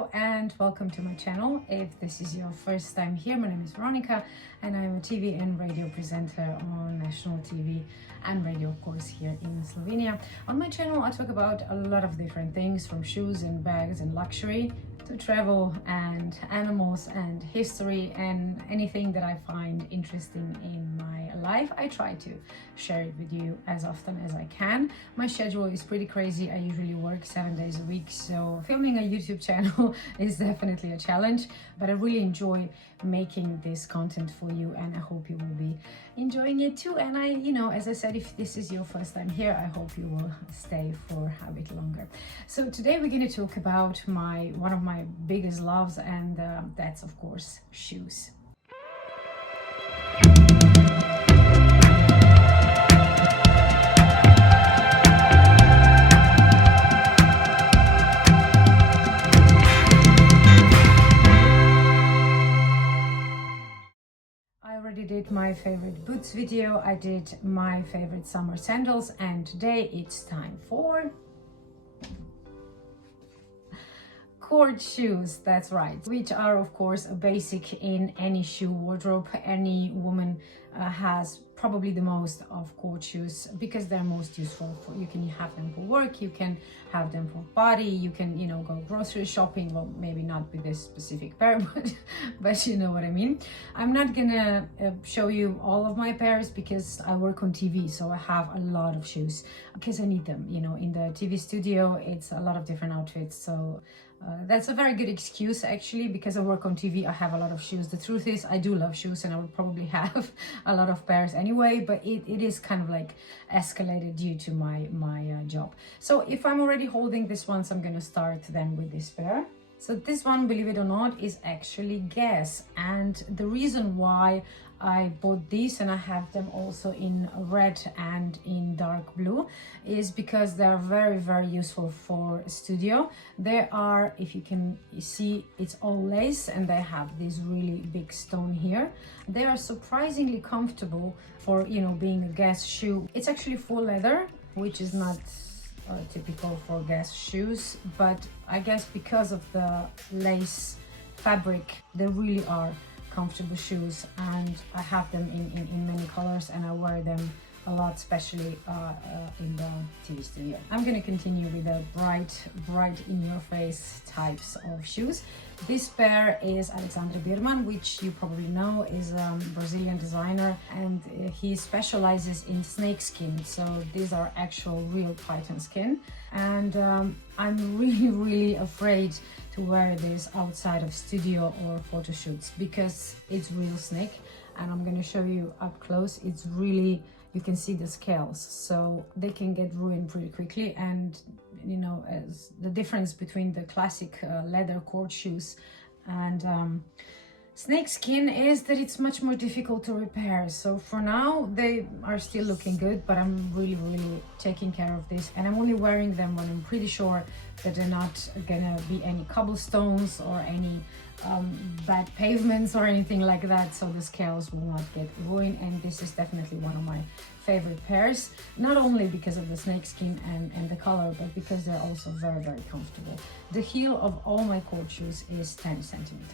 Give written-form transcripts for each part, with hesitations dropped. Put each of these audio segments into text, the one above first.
Hello and welcome to my channel. If this is your first time here, my name is Veronika and I'm a TV and radio presenter on national TV and radio, of course, here in Slovenia. On my channel I talk about a lot of different things, from shoes and bags and luxury to travel and animals and history and anything that I find interesting in my life. I try to share it with you as often as I can. My schedule is pretty crazy. I usually work 7 days a week, so filming a YouTube channel is definitely a challenge, but I really enjoy making this content for you and I hope you will be enjoying it too. And as I said, if this is your first time here, I hope you will stay for a bit longer. So today we're going to talk about one of my biggest loves, and that's of course shoes. I already did my favorite boots video, I did my favorite summer sandals, and today it's time for court shoes. That's right, which are of course a basic in any shoe wardrobe. Any woman has probably the most of court shoes because they're most useful. You can have them for work, you can have them for party, you can go grocery shopping. Well, maybe not with this specific pair, but you know what I mean. I'm not gonna show you all of my pairs because I work on TV, so I have a lot of shoes because I need them. In the TV studio it's a lot of different outfits, so that's a very good excuse actually. Because I work on TV, I have a lot of shoes. The truth is I do love shoes and I would probably have a lot of pairs anyway, but it is kind of like escalated due to my job. So if I'm already holding this one, so I'm gonna start then with this pair. So this one, believe it or not, is actually Guess, and the reason why I bought these, and I have them also in red and in dark blue, is because they're very, very useful for studio. They are, if you can see, it's all lace and they have this really big stone here. They are surprisingly comfortable for being a Guess shoe. It's actually full leather, which is not typical for Guess shoes, but I guess because of the lace fabric, they really are comfortable shoes, and I have them in many colors and I wear them a lot, especially in the TV studio. I'm going to continue with the bright in your face types of shoes. This pair is Alexandre Birman, which you probably know is a Brazilian designer, and he specializes in snakeskin. So these are actual real python skin, and I'm really afraid to wear this outside of studio or photo shoots because it's real snake, and I'm going to show you up close. It's really, you can see the scales, so they can get ruined pretty quickly. And as the difference between the classic leather court shoes and snakeskin is that it's much more difficult to repair. So for now they are still looking good, but I'm really taking care of this, and I'm only wearing them when I'm pretty sure that they're not gonna be any cobblestones or any bad pavements or anything like that, so the scales will not get ruined. And this is definitely one of my favorite pairs, not only because of the snakeskin and the color, but because they're also very comfortable. The heel of all my court shoes is 10 centimeters.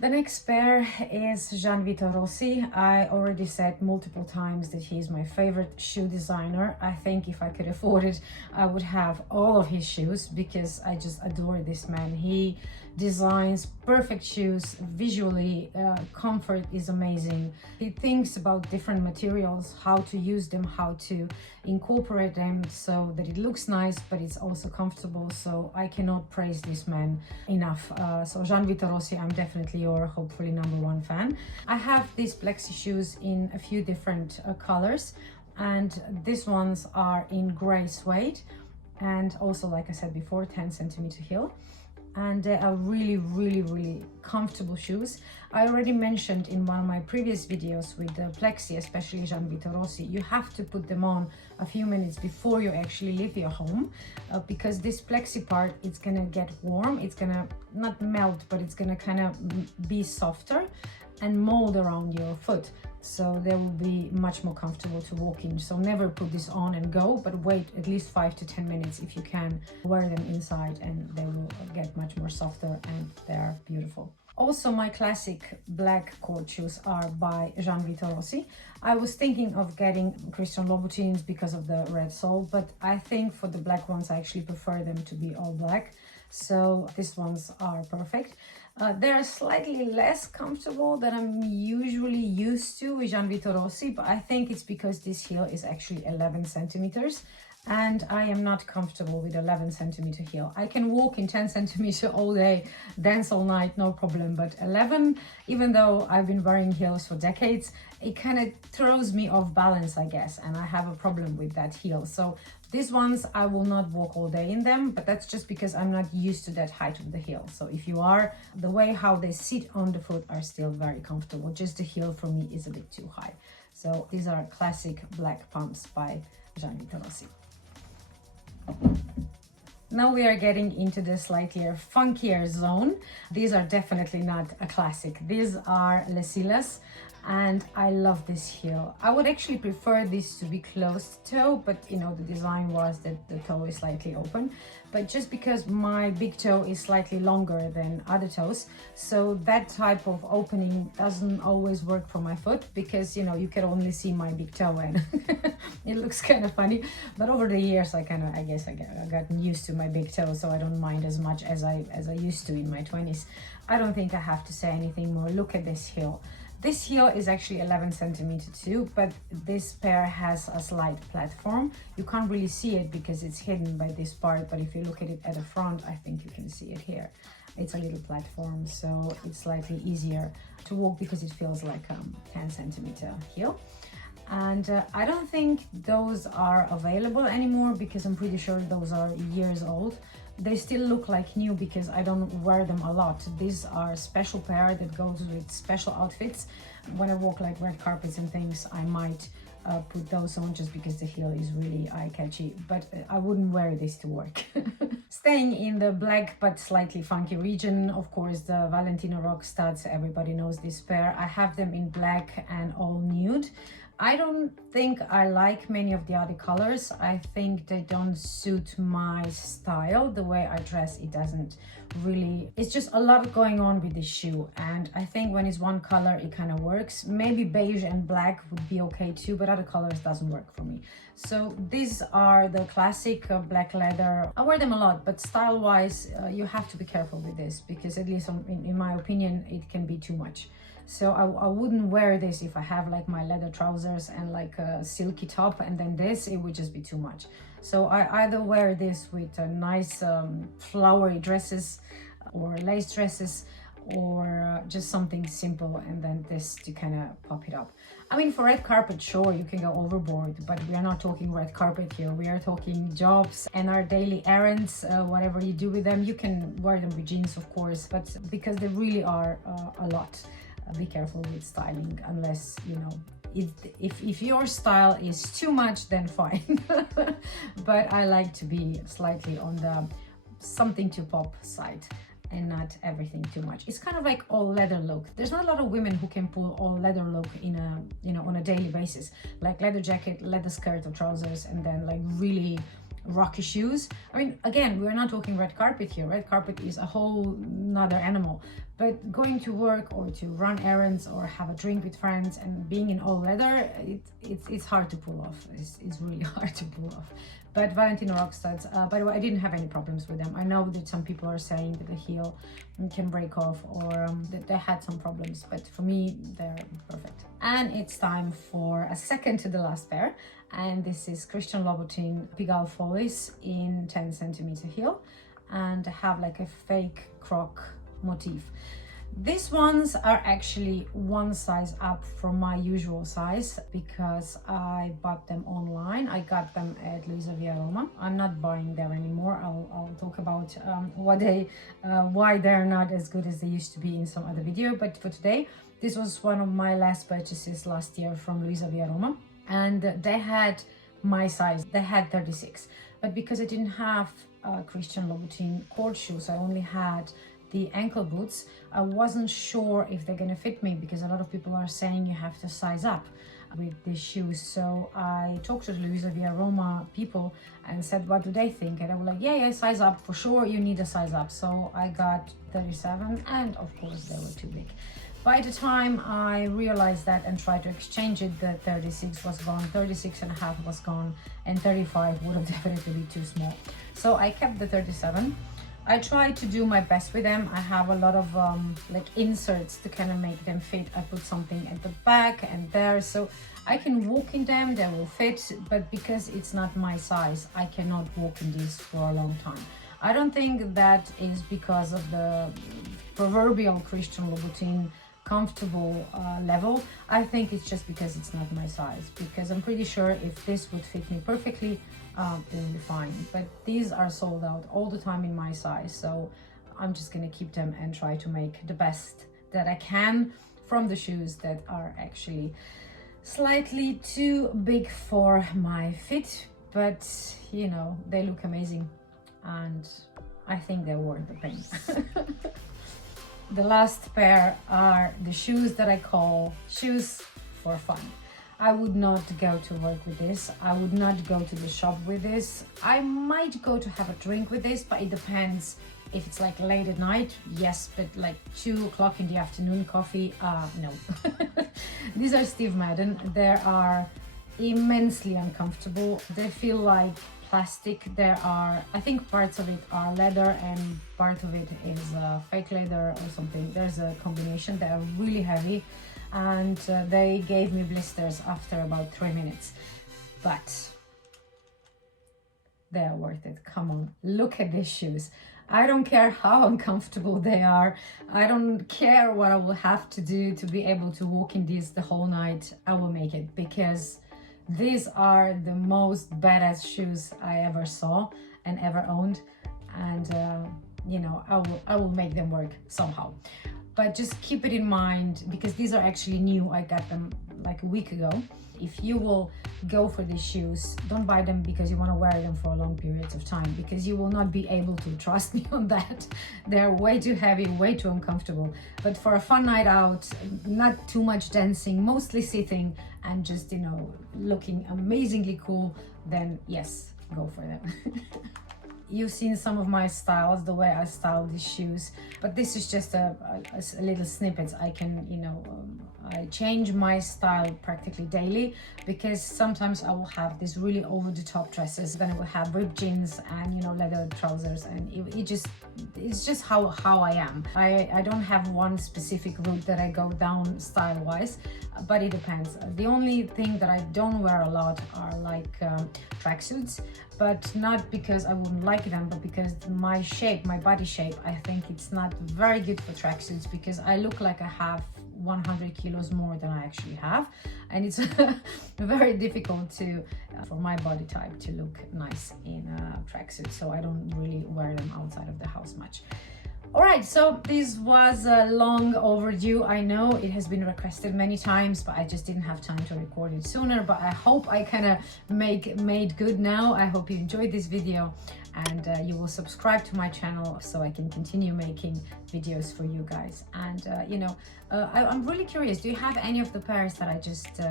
The next pair is Gianvito Rossi. I already said multiple times that he's my favorite shoe designer. I think if I could afford it, I would have all of his shoes because I just adore this man. He designs perfect shoes visually. Comfort is amazing. He thinks about different materials, how to use them, how to incorporate them so that it looks nice but it's also comfortable. So I cannot praise this man enough. So Gianvito Rossi, I'm definitely your hopefully #1 fan. I have these plexi shoes in a few different colors, and these ones are in gray suede, and also, like I said before, 10 centimeter heel. and they are really comfortable shoes. I already mentioned in one of my previous videos with the plexi, especially Gianvito Rossi, you have to put them on a few minutes before you actually leave your home, because this plexi part, it's gonna get warm, it's gonna not melt, but it's gonna kind of be softer and mold around your foot, so they will be much more comfortable to walk in. So never put this on and go, but wait at least 5 to 10 minutes if you can. Wear them inside and they will get much more softer, and they're beautiful. Also, my classic black court shoes are by Gianvito Rossi. I was thinking of getting Christian Louboutins because of the red sole, but I think for the black ones I actually prefer them to be all black, so these ones are perfect. They're slightly less comfortable than I'm usually used to with Gianvito Rossi, but I think it's because this heel is actually 11 centimeters, and I am not comfortable with 11 centimeter heel. I can walk in 10 centimeter all day, dance all night, no problem, but 11, even though I've been wearing heels for decades, it kind of throws me off balance, I guess, and I have a problem with that heel. So these ones, I will not walk all day in them, but that's just because I'm not used to that height of the heel. So if you are, the way how they sit on the foot are still very comfortable. Just the heel for me is a bit too high. So these are classic black pumps by Gianvito Rossi. Now we are getting into the slightly funkier zone. These are definitely not a classic. These are Lesilas, and I love this heel. I would actually prefer this to be closed toe, but you know, the design was that the toe is slightly open. But just because my big toe is slightly longer than other toes, so that type of opening doesn't always work for my foot, because you know, you can only see my big toe and it looks kind of funny. But over the years I guess I gotten used to my big toe, so I don't mind as much as I used to in my 20s. I don't think I have to say anything more. Look at this heel. This heel is actually 11 centimeter too, but this pair has a slight platform. You can't really see it because it's hidden by this part, but if you look at it at the front, I think you can see it here. It's a little platform, so it's slightly easier to walk because it feels like a 10 centimeter heel. And I don't think those are available anymore because I'm pretty sure those are years old. They still look like new because I don't wear them a lot. These are a special pair that goes with special outfits. When I walk like red carpets and things, I might put those on just because the heel is really eye-catchy, but I wouldn't wear this to work. Staying in the black but slightly funky region, of course, the Valentino Rockstuds, everybody knows this pair. I have them in black and all nude. I don't think I like many of the other colors. I think they don't suit my style. The way I dress, it doesn't really, it's just a lot going on with this shoe, and I think when it's one color it kind of works. Maybe beige and black would be okay too, but other colors doesn't work for me. So these are the classic black leather. I wear them a lot, but style wise you have to be careful with this, because at least in my opinion it can be too much. So I wouldn't wear this if I have like my leather trousers and like a silky top, and then this, it would just be too much. So I either wear this with nice flowery dresses or lace dresses, or just something simple, and then this to kind of pop it up. I mean, for red carpet, sure, you can go overboard, but we are not talking red carpet here. We are talking jobs and our daily errands, whatever you do with them. You can wear them with jeans, of course, but because they really are a lot. Be careful with styling, unless, you know, if your style is too much, then fine. But I like to be slightly on the something to pop side and not everything too much. It's kind of like all leather look. There's not a lot of women who can pull all leather look in a, you know, on a daily basis, like leather jacket, leather skirt or trousers, and then like really rocky shoes. I mean, again, we're not talking red carpet here. Red carpet is a whole nother animal. But going to work or to run errands or have a drink with friends and being in all leather, it's hard to pull off. It's really hard to pull off. But Valentino Rockstuds, by the way, I didn't have any problems with them. I know that some people are saying that the heel can break off, or that they had some problems, but for me, they're perfect. And it's time for a second to the last pair. And this is Christian Louboutin Pigalle Follies in 10 centimeter heel, and have like a fake croc motif. These ones are actually one size up from my usual size because I bought them online. I got them at Roma. I'm not buying there anymore. I'll talk about why they're not as good as they used to be in some other video. But for today, this was one of my last purchases last year from Roma, and they had my size. They had 36, but because I didn't have Christian Louboutin court shoes, I only had the ankle boots. I wasn't sure if they're gonna fit me because a lot of people are saying you have to size up with these shoes. So I talked to the Roma people and said, what do they think? And they were like, yeah, size up for sure. You need a size up. So I got 37, and of course they were too big. By the time I realized that and tried to exchange it, the 36 was gone, 36.5 was gone, and 35 would have definitely been too small. So I kept the 37. I tried to do my best with them. I have a lot of like inserts to kind of make them fit. I put something at the back and there, so I can walk in them, they will fit, but because it's not my size, I cannot walk in these for a long time. I don't think that is because of the proverbial Christian Louboutin comfortable level. I think it's just because it's not my size, because I'm pretty sure if this would fit me perfectly, it will be fine. But these are sold out all the time in my size, so I'm just gonna keep them and try to make the best that I can from the shoes that are actually slightly too big for my fit, but you know, they look amazing and I think they're worth the pain. The last pair are the shoes that I call shoes for fun. I would not go to work with this. I would not go to the shop with this. I might go to have a drink with this, but it depends. If it's like late at night, yes, but like 2 o'clock in the afternoon coffee, no. These are Steve Madden. They are immensely uncomfortable. They feel like plastic. There are, I think parts of it are leather and part of it is fake leather or something. There's a combination. They are really heavy, and they gave me blisters after about 3 minutes, but they are worth it. Come on, look at these shoes. I don't care how uncomfortable they are. I don't care what I will have to do to be able to walk in these the whole night. I will make it, because these are the most badass shoes I ever saw and ever owned, and you know, I will make them work somehow. But just keep it in mind, because these are actually new. I got them like a week ago. If you will go for these shoes, don't buy them because you want to wear them for long periods of time, because you will not be able to, trust me on that. They're way too heavy, way too uncomfortable. But for a fun night out, not too much dancing, mostly sitting and just, you know, looking amazingly cool, then yes, go for them. You've seen some of my styles, the way I style these shoes, but this is just a little snippet. I can, you know, I change my style practically daily, because sometimes I will have these really over-the-top dresses, then I will have ripped jeans and, you know, leather trousers, and it's just how I am. I don't have one specific route that I go down style-wise, but it depends. The only thing that I don't wear a lot are like tracksuits, but not because I wouldn't like them, but because my shape, my body shape, I think it's not very good for tracksuits, because I look like I have 100 kilos more than I actually have, and it's very difficult to for my body type to look nice in a tracksuit, so I don't really wear them outside of the house much. Alright, so this was long overdue. I know it has been requested many times, but I just didn't have time to record it sooner. But I hope I kind of made good now. I hope you enjoyed this video, and you will subscribe to my channel so I can continue making videos for you guys. And you know, I'm really curious, do you have any of the pairs that I just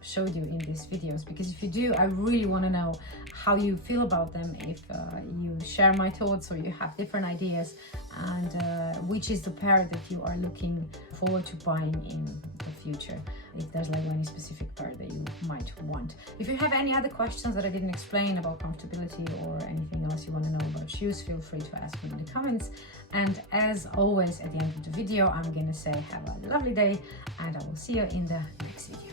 showed you in these videos? Because if you do, I really want to know how you feel about them, if you share my thoughts or you have different ideas, and which is the pair that you are looking forward to buying in the future, if there's like any specific pair that you might want. If you have any other questions that I didn't explain about comfortability or anything else you want to know about shoes, feel free to ask me in the comments. And as always, at the end of the video, I'm gonna say have a lovely day, and I will see you in the next video.